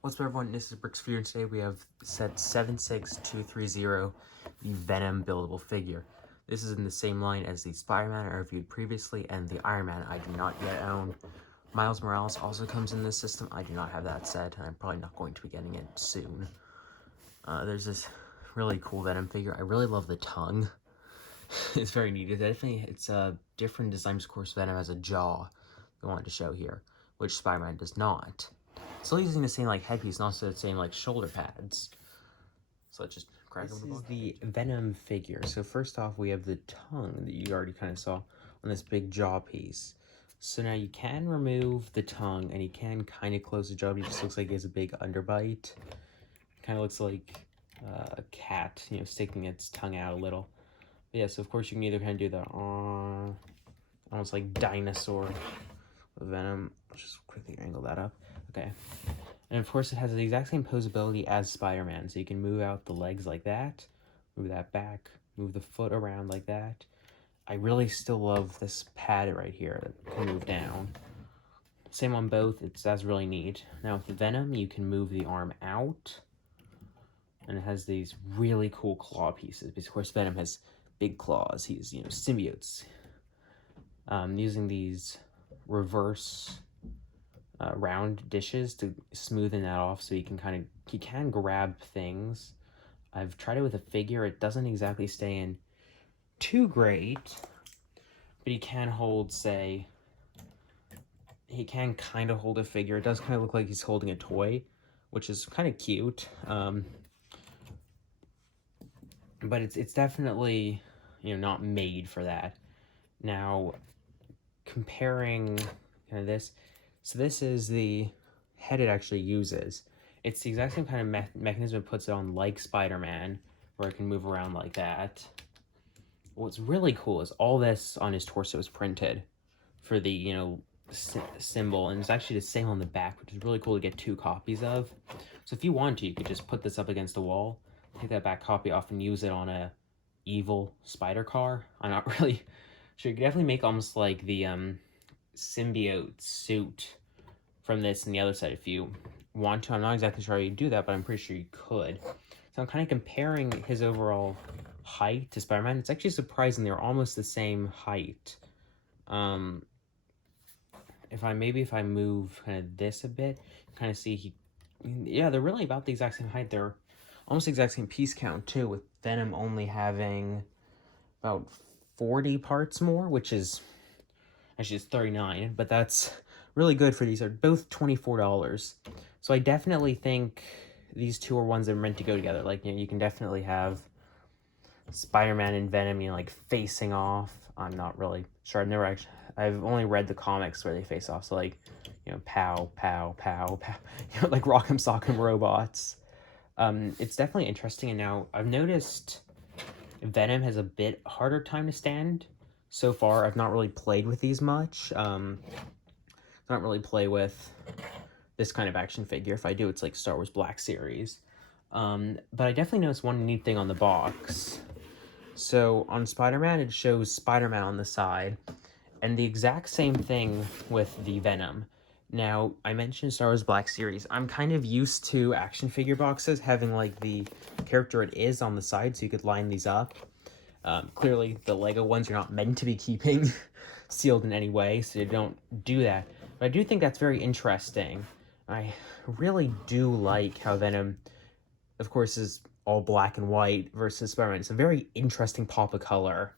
What's up, everyone? This is Bricks for you, and today we have set 76230, the Venom buildable figure. This is in the same line as the Spider-Man I reviewed previously, and the Iron Man I do not yet own. Miles Morales also comes in this system. I do not have that set, and I'm probably not going to be getting it soon. There's this really cool Venom figure. I really love the tongue. It's very neat. It's a different design. Of course, Venom has a jaw I wanted to show here, which Spider-Man does not. Still using the same headpiece and also the same shoulder pads. So let's just crack open the box. This is the Venom figure. So first off, we have the tongue that you already kind of saw on this big jaw piece. So now you can remove the tongue and you can kind of close the jaw. It just looks like he has a big underbite. Kind of looks like a cat, sticking its tongue out a little. But yeah, so of course you can either kind of do the almost like dinosaur Venom. Let's just quickly angle that up. Okay. And of course it has the exact same posability as Spider-Man. So you can move out the legs like that, move that back, move the foot around like that. I really still love this pad right here that can move down. Same on both, that's really neat. Now with the Venom, you can move the arm out. And it has these really cool claw pieces. Because of course Venom has big claws. He's, symbiotes. Using these reverse round dishes to smoothen that off so he can grab things. I've tried it with a figure. It doesn't exactly stay in too great, but he can hold, he can kind of hold a figure. It does kind of look like he's holding a toy, which is kind of cute. But it's definitely, not made for that. Now, comparing kind of this, so this is the head it actually uses. It's the exact same kind of mechanism it puts it on, like Spider-Man, where it can move around like that. What's really cool is all this on his torso is printed for the, symbol, and it's actually the same on the back, which is really cool to get 2 copies of. So if you want to, you could just put this up against the wall, take that back copy off, and use it on a evil spider car. I'm not really sure. You could definitely make almost like the symbiote suit from this and the other side if you want to. I'm not exactly sure how you do that, but I'm pretty sure you could. So I'm kind of comparing his overall height to Spider-Man. It's actually surprising they're almost the same height. If I move kind of this a bit, kind of see they're really about the exact same height. They're almost the exact same piece count too, with Venom only having about 40 parts more, which is actually it's 39, but that's really good for these. Are both $24. So I definitely think these two are ones that are meant to go together. You can definitely have Spider-Man and Venom, facing off. I'm not really sure. I've only read the comics where they face off. So pow, pow, pow, pow, like Rock'em Sock'em robots. It's definitely interesting. And now I've noticed Venom has a bit harder time to stand. So far, I've not really played with these much. Not really play with this kind of action figure. If I do, it's like Star Wars Black Series. But I definitely noticed one neat thing on the box. So on Spider-Man, it shows Spider-Man on the side, and the exact same thing with the Venom. Now, I mentioned Star Wars Black Series. I'm kind of used to action figure boxes having the character it is on the side, so you could line these up. Clearly, the Lego ones you're not meant to be keeping sealed in any way, so you don't do that. But I do think that's very interesting. I really do like how Venom, of course, is all black and white versus Spider-Man. It's a very interesting pop of color.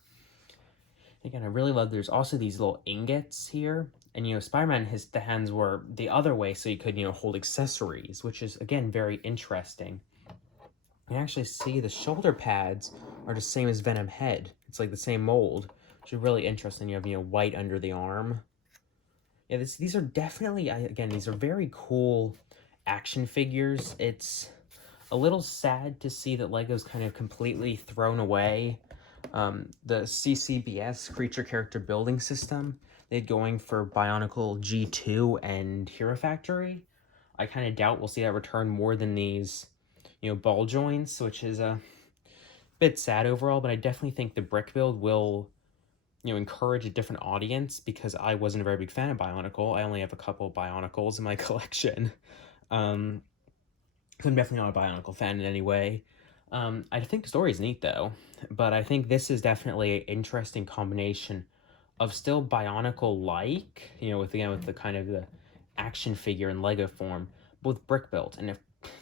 Again, I really love there's also these little ingots here. And, Spider-Man, the hands were the other way, so you could, hold accessories, which is, again, very interesting. You can actually see the shoulder pads are the same as Venom head. It's like the same mold, which is really interesting. You have, white under the arm. Yeah, these are definitely, again, these are very cool action figures. It's a little sad to see that Lego's kind of completely thrown away the CCBS, Creature Character Building System. They're going for Bionicle G2 and Hero Factory. I kind of doubt we'll see that return more than these, ball joints, which is a bit sad overall, but I definitely think the brick build will, encourage a different audience, because I wasn't a very big fan of Bionicle. I only have a couple of Bionicles in my collection. I'm definitely not a Bionicle fan in any way. I think the story is neat though, but I think this is definitely an interesting combination of still Bionicle-like, you know, with again with the kind of the action figure in Lego form, but with brick built. And if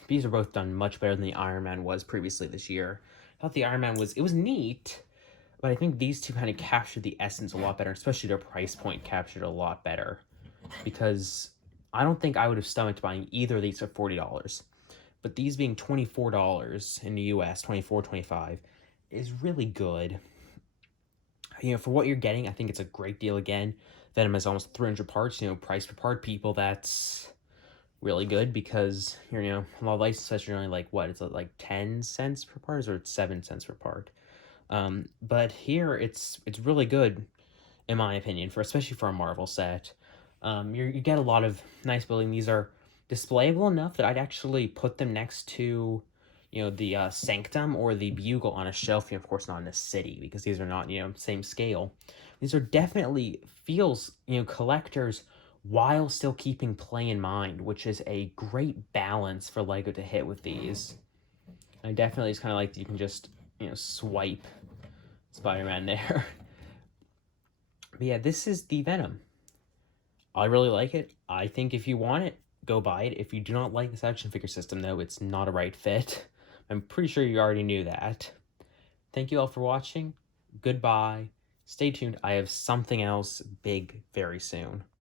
these are both done much better than the Iron Man was previously this year. I thought the Iron Man was neat, but I think these two kind of captured the essence a lot better, especially their price point captured a lot better. Because I don't think I would have stomached buying either of these for $40. But these being $24 in the US, 24, 25, is really good. You know, for what you're getting, I think it's a great deal again. Venom has almost 300 parts, you know, price per part, people, that's really good because, you know, a lot of license sets are only like, what, it's like 10 cents per part or it's 7 cents per part. But here it's really good in my opinion, for especially for a Marvel set. You get a lot of nice building. These are displayable enough that I'd actually put them next to, you know, the Sanctum or the Bugle on a shelf. You know, of course, not in a city because these are not, you know, same scale. These are definitely feels, you know, collectors while still keeping play in mind, which is a great balance for Lego to hit with these. I definitely just kind of like you can just, you know, swipe Spider-Man there. But yeah, this is the Venom. I really like it. I think if you want it, go buy it. If you do not like this action figure system, though, it's not a right fit. I'm pretty sure you already knew that. Thank you all for watching. Goodbye. Stay tuned. I have something else big very soon.